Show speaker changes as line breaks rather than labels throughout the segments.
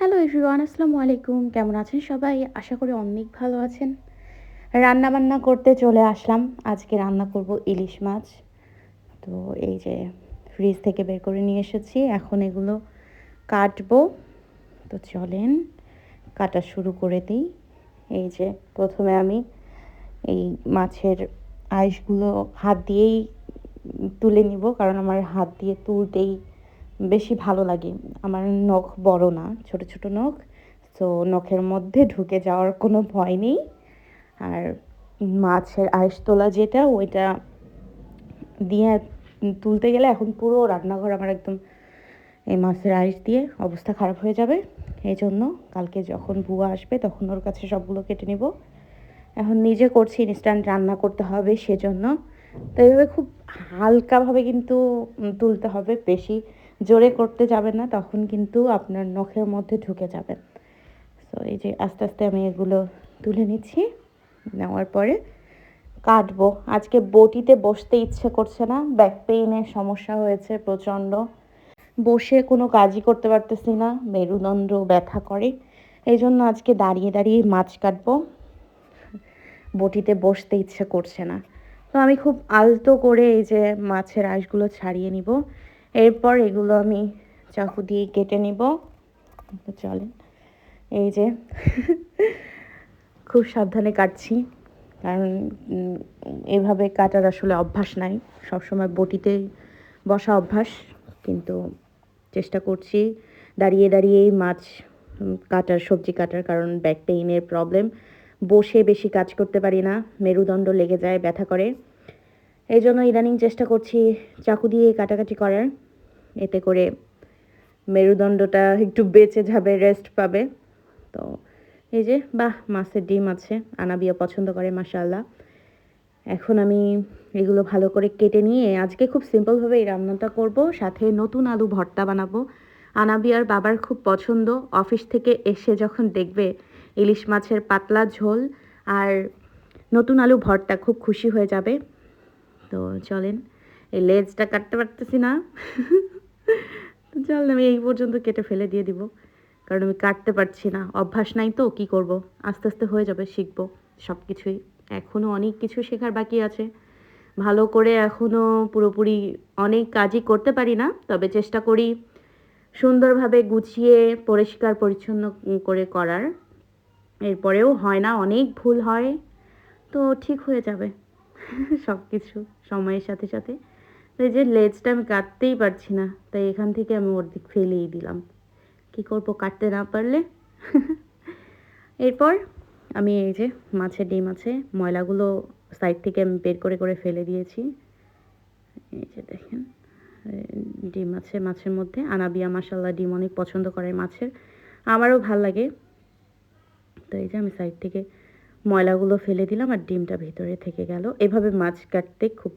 Hello everyone আসসালামু আলাইকুম। কেমন আছেন সবাই? আশা করি অনেক ভালো আছেন। রান্না বান্না করতে চলে আসলাম। আজকে রান্না করব ইলিশ মাছ। তো এই যে ফ্রিজ থেকে বের করে নিয়ে এসেছি। এখন এগুলো কাটবো। তো চলেন, কাটা শুরু করে দিই। এই যে প্রথমে আমি এই মাছের আইসগুলো হাত দিয়েই তুলে নিব। কারণ আমার হাত দিয়ে তুলতেই বেশি ভালো লাগে। আমার নখ বড় না, ছোট ছোট নখ। তো নখের মধ্যে ঢুকে যাওয়ার কোনো ভয় নেই। আর মাছের আইস তোলা যেটা, ওইটা দিয়ে তুলতে গেলে এখন পুরো রান্নাঘর আমার একদম এই মাছের আইস দিয়ে অবস্থা খারাপ হয়ে যাবে। এই জন্য কালকে যখন বুয়া আসবে, তখন ওর কাছে সবগুলো কেটে নিব। এখন নিজে করছি ইনস্ট্যান্ট রান্না করতে হবে সেজন্য। তো এইভাবে খুব হালকাভাবে কিন্তু তুলতে হবে, বেশি জোরে করতে যাবেন না, তখন কিন্তু আপনার নখের মধ্যে ঢুকে যাবে। তো এই যে আস্তে আস্তে আমি এগুলো তুলে নিচ্ছি, নেওয়ার পরে কাটবো। আজকে বটিতে বসতে ইচ্ছে করছে না ব্যাক পেইনের সমস্যা হয়েছে প্রচণ্ড। বসে কোনো কাজই করতে পারতেছি না, মেরুদণ্ড ব্যথা করে। এই জন্য আজকে দাঁড়িয়ে দাঁড়িয়ে মাছ কাটবো। বটিতে বসতে ইচ্ছে করছে না। তো আমি খুব আলতো করে এই যে মাছের আঁশগুলো ছাড়িয়ে নিব। এরপর এগুলো আমি চাকু দিয়ে কেটে নিব। চলেন। এই যে, খুব সাবধানে কাটছি। কারণ এভাবে কাটার আসলে অভ্যাস নাই। সবসময় বটিতে বসা অভ্যাস, কিন্তু চেষ্টা করছি। দাঁড়িয়ে দাঁড়িয়েই মাছ কাটার, সবজি কাটার, কারণ ব্যাক পেইনের প্রবলেম বসে বেশি কাজ করতে পারি না। মেরুদণ্ড লেগে যায়, ব্যথা করে। এই জন্য ইদানিং চেষ্টা করছি চাকু দিয়ে কাটাকাটি করার। এতে করে মেরুদণ্ডটা একটু বেঁচে যাবে রেস্ট পাবে। তো এই যে, বাহ, মাছের ডিম আছে, আনাবিয়া পছন্দ করে মাশাল্লাহ এখন আমি এগুলো ভালো করে কেটে নিয়ে আজকে খুব সিম্পলভাবে এই রান্নাটা করব, সাথে নতুন আলু ভর্তা বানাবো। আনাবিয়ার বাবার খুব পছন্দ, অফিস থেকে এসে যখন দেখবে ইলিশ মাছের পাতলা ঝোল আর নতুন আলু ভর্তা, খুব খুশি হয়ে যাবে। তো চলেন, এই লেজটা কাটতে পারতেছি না। তো চল আমি এই পর্যন্ত কেটে ফেলে দিয়ে দিব, কারণ আমি কাটতে পারছি না। অভ্যাস নাই তো, কি করব? আস্তে আস্তে হয়ে যাবে, শিখব সব কিছুই এখনও অনেক কিছু শেখার বাকি আছে। ভালো করে এখনও পুরোপুরি অনেক কাজই করতে পারি না, তবে চেষ্টা করি সুন্দরভাবে গুছিয়ে, পরিষ্কার, পরিচ্ছন্ন করে করার। এরপরেও হয় না, অনেক ভুল হয়, তো ঠিক হয়ে যাবে। সব কিছু সময়ের সাথে সাথে। তো এই যে লেজটা আমি কাটতেই পারছি না, তাই এখান থেকে আমি ওর দিক ফেলেই দিলাম। কি করব কাটতে না পারলে? এরপর আমি এই যে মাছের ডিম আছে, ময়লাগুলো সাইড থেকে আমি বের করে করে ফেলে দিয়েছি। এই যে দেখেন ডিম আছে মাছের মধ্যে। আনাবিয়া মাসাল্লাহ ডিম অনেক পছন্দ করে মাছের। আমারও ভালো লাগে। তো এই যে আমি সাইড থেকে ময়লাগুলো ফেলে দিলাম আর ডিমটা ভেতরে থেকে গেল। এভাবে মাছ কাটতে খুব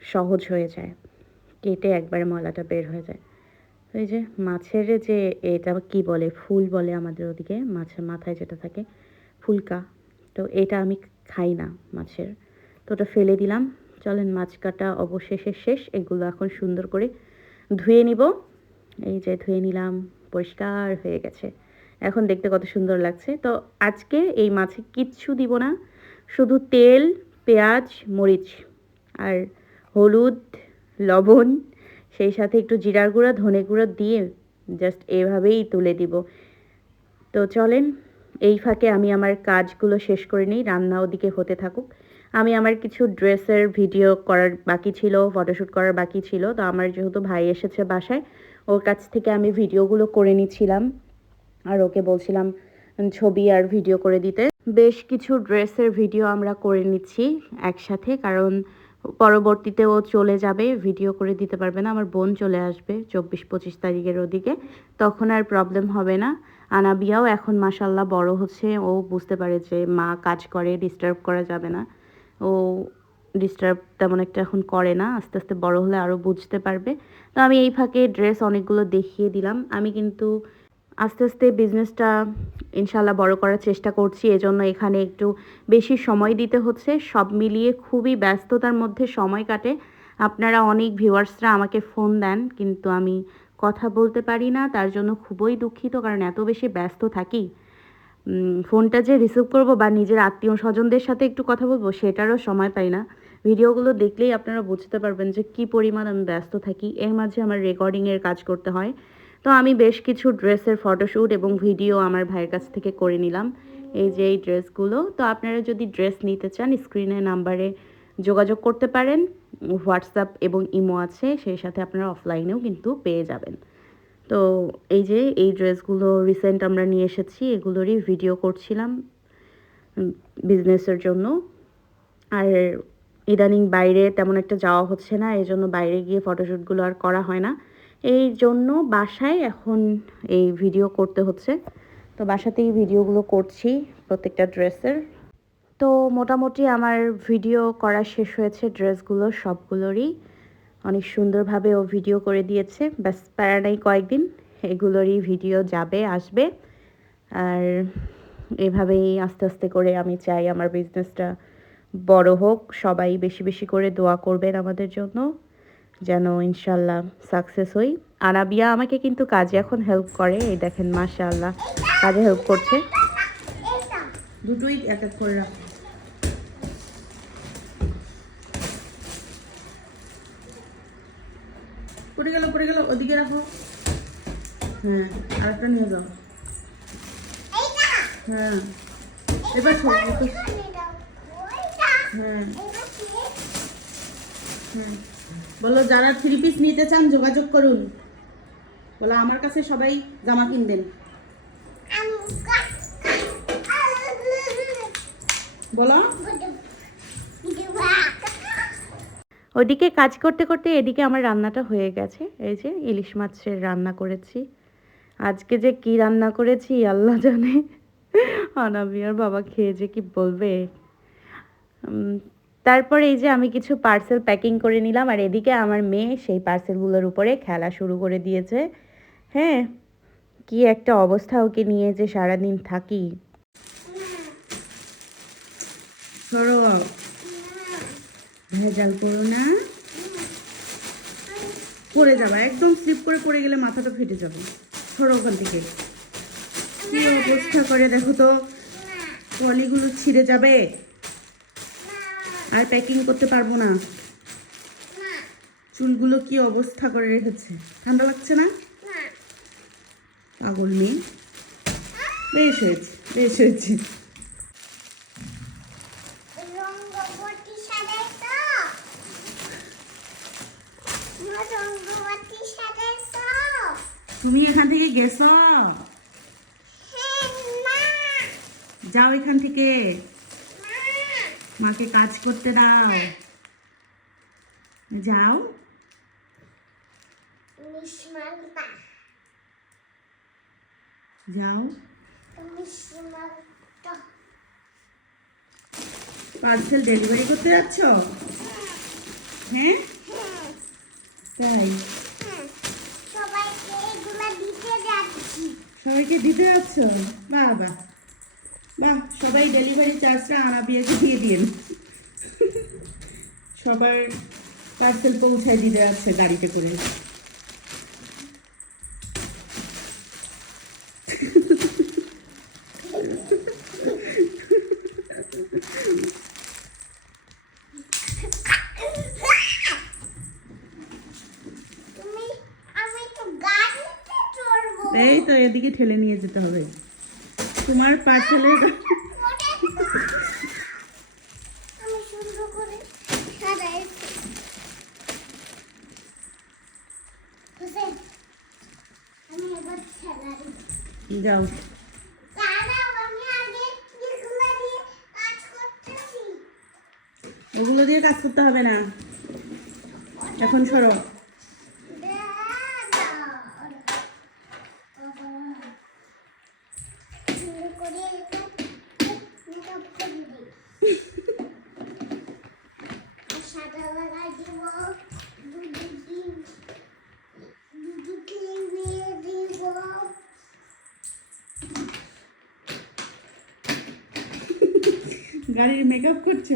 সহজ হয়ে যায়। কেটে একবারে ময়লাটা বের হয়ে যায়। এই যে মাছের যে এটা কি বলে, ফুল বলে আমাদের ওদিকে, মাছের মাথায় যেটা থাকে, ফুলকা। তো এটা আমি খাই না মাছের। তো ওটা ফেলে দিলাম। চলেন মাছ কাটা অবশেষে শেষ। এগুলো এখন সুন্দর করে ধুয়ে নিব। এই যে ধুয়ে নিলাম, পরিষ্কার হয়ে গেছে। এখন দেখতে কত সুন্দর লাগছে। তো আজকে এই মাছে কিচ্ছু দিব না, শুধু তেল, পেঁয়াজ, মরিচ আর হলুদ, লবণ, সেই সাথে একটু জিরার গুঁড়া, ধনে গুঁড়ো দিয়ে জাস্ট এভাবেই তুলে দিব। তো চলেন, এই ফাঁকে আমি আমার কাজগুলো শেষ করে নিই রান্না ওদিকে হতে থাকুক। আমি আমার কিছু ড্রেসের ভিডিও করার বাকি ছিল ফটোশ্যুট করার বাকি ছিল, তো আমার যেহেতু ভাই এসেছে বাসায়, ওর কাছ থেকে আমি ভিডিওগুলো করে নিচ্ছিলাম আর ওকে বলছিলাম ছবি আর ভিডিও করে দিতে। বেশ কিছু ড্রেসের ভিডিও আমরা করে নিচ্ছি একসাথে, কারণ পরবর্তীতে ও চলে যাবে ভিডিও করে দিতে পারবে না। আমার বোন চলে আসবে চব্বিশ পঁচিশ তারিখের ওদিকে। তখন আর প্রবলেম হবে না। আনাবিয়াও এখন মাসাল্লাহ বড় হচ্ছে। ও বুঝতে পারে যে মা কাজ করে ডিস্টার্ব করা যাবে না। ও ডিস্টার্ব তেমন একটা এখন করে না। আস্তে আস্তে বড় হলে আরও বুঝতে পারবে। তো আমি এই ফাঁকে ড্রেস অনেকগুলো দেখিয়ে দিলাম। আমি কিন্তু আস্তে আস্তে বিজনেসটা ইনশাল্লাহ বড় করার চেষ্টা করছি। এজন্য এখানে একটু বেশি সময় দিতে হচ্ছে। সব মিলিয়ে খুবই ব্যস্ততার মধ্যে সময় কাটে। আপনারা অনেক ভিউয়ার্সরা আমাকে ফোন দেন, কিন্তু আমি কথা বলতে পারি না। তার জন্য খুবই দুঃখিত, কারণ এত বেশি ব্যস্ত থাকি। ফোনটা যে রিসিভ করব বা নিজের আত্মীয় স্বজনদের সাথে একটু কথা বলব, সেটারও সময় পাই না। ভিডিওগুলো দেখলেই আপনারা বুঝতে পারবেন যে কী পরিমাণ আমি ব্যস্ত থাকি। এর মাঝে আমার রেকর্ডিংয়ের কাজ করতে হয়। তো আমি বেশ কিছু ড্রেসের ফটোশ্যুট এবং ভিডিও আমার ভাইয়ের কাছ থেকে করে নিলাম, এই যে এই ড্রেসগুলো। তো আপনারা যদি ড্রেস নিতে চান, স্ক্রিনে নাম্বারে যোগাযোগ করতে পারেন, হোয়াটসঅ্যাপ এবং ইমো আছে, সেই সাথে আপনারা অফলাইনেও কিন্তু পেয়ে যাবেন। তো এই যে এই ড্রেসগুলো রিসেন্ট আমরা নিয়ে এসেছি, এগুলোরই ভিডিও করছিলাম বিজনেসের জন্য। আর ইদানিং বাইরে তেমন একটা যাওয়া হচ্ছে না এই জন্য বাইরে গিয়ে ফটোশ্যুটগুলো আর করা হয় না। এই জন্য বাসায় এখন এই ভিডিও করতে হচ্ছে। তো বাসাতেই ভিডিওগুলো করছি প্রত্যেকটা ড্রেসের। তো মোটামুটি আমার ভিডিও করা শেষ হয়েছে ড্রেসগুলো সবগুলোরই। অনেক সুন্দরভাবে ও ভিডিও করে দিয়েছে। ব্যাস, প্যারা নাই কয়েকদিন, এগুলোরই ভিডিও যাবে, আসবে। আর এভাবেই আস্তে আস্তে করে আমি চাই আমার বিজনেসটা বড় হোক। সবাই বেশি বেশি করে দোয়া করবেন আমাদের জন্য। যেন ইনশাল্লাহ সাকসেস হই। আনাবিয়া আমাকে কিন্তু কাজে এখন হেল্প করে, এই দেখেন, মাশাআল্লাহ, কাজে হেল্প করছে। দুটোই এক এক করে পড়ে গেল পড়ে গেল, ওদিকে রাখো। হ্যাঁ আরেকটা নিয়ে যাও। হ্যাঁ এবার হ্যাঁ। হ্যাঁ। বলো যারা থ্রি পিস নিতে চান, যোগাযোগ করুন। বলো আমার কাছে সবাই জামা কিনবেন। বলো। ওদিকে কাজ করতে করতে এদিকে আমার রান্নাটা হয়ে গেছে। এই যে ইলিশ মাছের রান্না করেছি। আজকে যে কি রান্না করেছি, আল্লাহ জানে। অনাবিয়ার বাবা খেয়ে যে কি বলবে। তারপর এই যে আমি কিছু পার্সেল প্যাকিং করে নিলাম, আর এদিকে আমার মেয়ে সেই পার্সেলগুলোর উপরে খেলা শুরু করে দিয়েছে। হ্যাঁ কি একটা অবস্থা ওকে নিয়ে যে সারাদিন থাকি। সরো ভেজাল করো না। পড়ে যাবে, একদম স্লিপ করে পড়ে গেলে মাথাটা ফেটে যাবে। সরো ওখান থেকে। কি অবস্থা করে দেখো তো। পলিগুলো ছিঁড়ে যাবে। আর প্যাকিং করতে পারব না। চুলগুলো কি অবস্থা করে রেখেছে? ঠান্ডা লাগছে না? পাগল মেয়ে। বেশ হয়েছে বেশ হয়েছে। তুমি এখান থেকে গেছো?
হ্যাঁ
যাও এখান থেকে। মাকে কাজ করতে দাও। যাও। যাও। পার্সেল ডেলিভারি করতে যাচ্ছ? হ্যাঁ? তাই।
সবাইকে দিতে যাচ্ছি।
যাচ্ছ? বাহ সবাই ডেলিভারি চার্জটা আনা বিয়েকে দিয়ে দিন। সবার পার্সেল পৌঁছায় দিতে যাচ্ছে গাড়িতে করে। এই তো এদিকে ঠেলে নিয়ে যেতে হবে। তোমার পার্সেলের যাও। ওগুলো দিয়ে কাজ করতে হবে না। এখন সরো
সুন্দর করে মেকআপ করে দিই সাদা লাগাই দিব দুধ দিন দুধ ক্লিন দিয়ে দিব
গাড়ির মেকআপ করছ?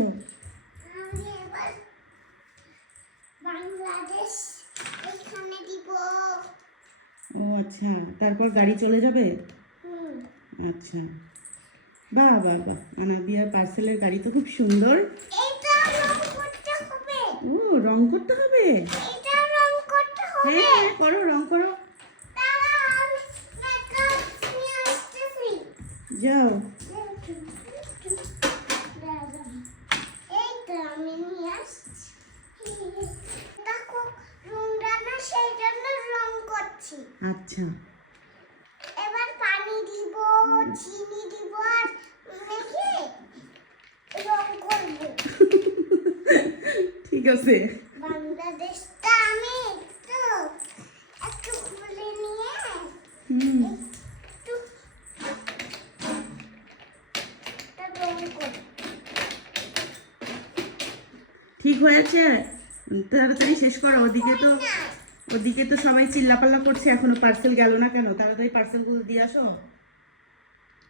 বাংলাদেশ এখানে দিব।
তারপর গাড়ি চলে যাবে? আচ্ছা। বাহ বাহ বাহ আনাবিয়ার পার্সেলের গাড়ি তো খুব সুন্দর। ও রং করতে হবে?
এটা রং করতে হবে।
হ্যাঁ হ্যাঁ করো রং করো
তারা আমি মেকআপ নিয়ে আসতেছি
যাও
এই তো আমি নিয়ে আসছি দেখো রুমটা না সেই জন্য রং করছি
আচ্ছা
এবার পানি দিব চিনি দিব আর মেখে রং করব
ঠিক আছে
বাংলাদেশটা আমি একটু একটু খুলে নিয়ে
হুম।
একটু একটা রং করব
ঠিক হয়েছে? তাড়াতাড়ি শেষ করো ওদিকে তো ওদিকে তো সবাই চিল্লাপাল্লা করছে এখনও পার্সেল গেল না কেন? তাড়াতাড়ি পার্সেলগুলো দিয়ে আসো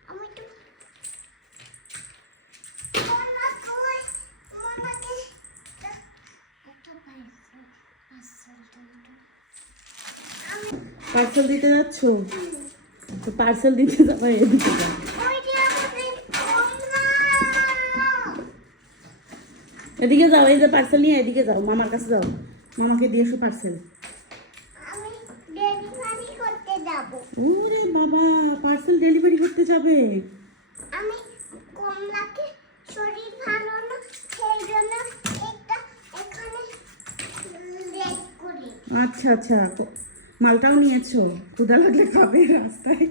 আমি একটু মনা কই মনাকে একটা পার্সেল পার্সেল আমি
পার্সেল দিতে যাচ্ছ? পার্সেল দিতে যাব এদিকে এদিকে যাও, এই যে পার্সেল নিয়ে এদিকে যাও। মামার কাছে যাও। মামাকে দিয়ে এসো পার্সেল। ওরে বাবা, পার্সেল ডেলিভারি করতে যাবে।
আমি কমলাকে শরীর ভালো না সেই জন্য একটা এখানে
আচ্ছা আচ্ছা। মালটাও নিয়েছো? ক্ষুদা লাগলে খাবে রাস্তায়।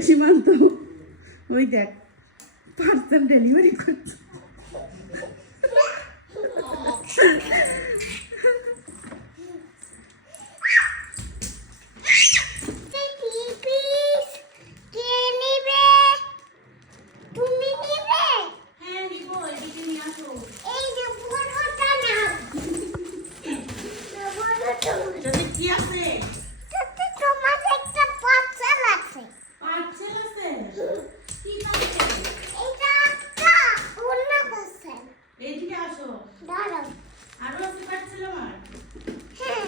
সীমান্ত। ওই দেখ পার্সেল ডেলিভারি করছে
পিস কে নিবে তুমি নিবে
হ্যাঁ নিবো এদিকে নিয়ে আসো
এই যে বড়টা না বড়টা
এটাতে কি আছে
তাতে তোমার একটা পার্সেল আছে
পার্সেল আছে কি আছে
এটা একটা অন্য পার্সেল
এইদিকে আসো
দাঁড়াও
আরও আছে পার্সেল আমার
হ্যাঁ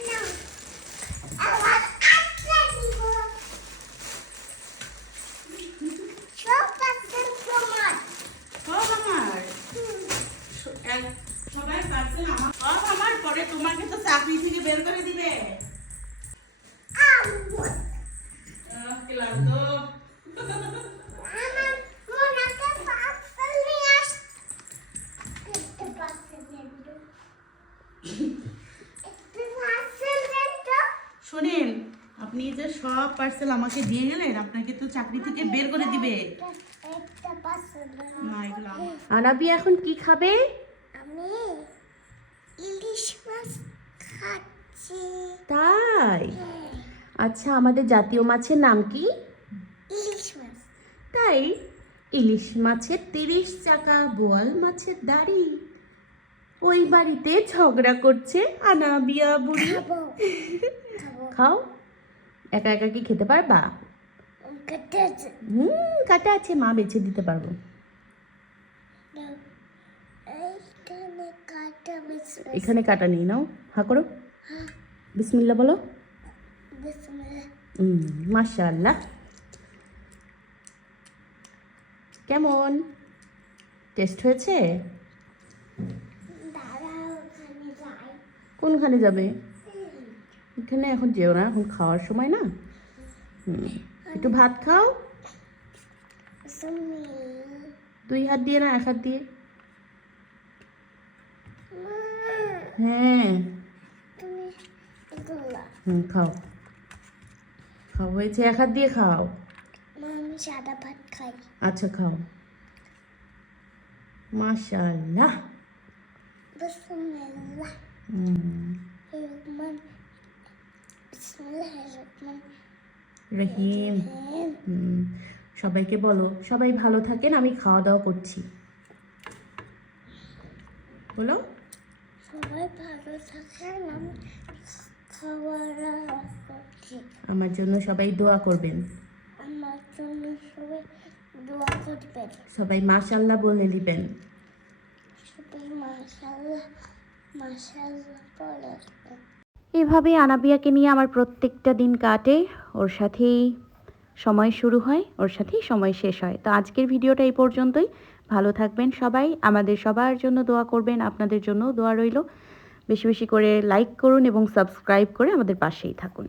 না আবার একটা দিব সব পার্সেল তোমার
সব আমার
হুম।
স- এক- সবাই পার্সেল আমার সব আমার পরে তোমাকে তো চাকরি থেকে বের করে দিবে
আম্মু
আহ, ক্লান্ত
আমার মোনাকে পার্সেল নিয়ে আস একটা পার্সেল দেন তো একটা পার্সেল দেন তো
শোনেন আপনি যে সব পার্সেল আমাকে দিয়ে গেলেন আপনাকে তো চাকরি থেকে বের করে দিবে। না এগুলো
আনাবি এখন কি খাবে?
আমি ইলিশ মাছ খাচ্ছি।
তাই?
হ্যাঁ,
আচ্ছা আমাদের জাতীয় মাছের নাম কি?
ইলিশ মাছ।
তাই? ইলিশ মাছের তিরিশ চাকা বোয়াল মাছের দাড়ি। ওই বাড়িতে ঝগড়া করছে আনাবিয়া বুড়ি। খাও। একা একা কি খেতে পারবা?
কেটে আছে।
হুম কাটা আছে মা বেছে দিতে পারব। এখানে কাটা নেই নাও হা করো। বিসমিল্লা বলো। হুম মাশাআল্লাহ। কেমন? টেস্ট হয়েছে? কোনখানে যাবে? এখানে এখন যেও না এখন খাওয়ার সময় না? একটু ভাত খাও। দুই হাত দিয়ে না এক হাত দিয়ে? হ্যাঁ। হুম খাও। খাও হয়েছে এক হাত দিয়ে খাও।
আমি সাদা ভাত খাই
আচ্ছা খাও।
বিসমিল্লাহ।
হুম। রহিম। সবাইকে বলো সবাই ভালো থাকেন আমি খাওয়া দাওয়া করছি। বলো।
সবাই ভালো থাকেন আমি খাওয়া দাওয়া করছি।
আমার জন্য সবাই দোয়া করবেন।
আমার জন্য সবাই দোয়া করবেন।
সবাই বলে দিবেন।
সবাই মাশাল্লাহ পড়াবেন
এভাবে আনাবিয়াকে নিয়ে আমার প্রত্যেকটা দিন কাটে। ওর সাথেই সময় শুরু হয়, ওর সাথেই সময় শেষ হয়। তো আজকের ভিডিওটা এই পর্যন্তই। ভালো থাকবেন সবাই। আমাদের সবার জন্য দোয়া করবেন, আপনাদের জন্য দোয়া রইল। বেশি বেশি করে লাইক করুন এবং সাবস্ক্রাইব করে আমাদের পাশেই থাকুন।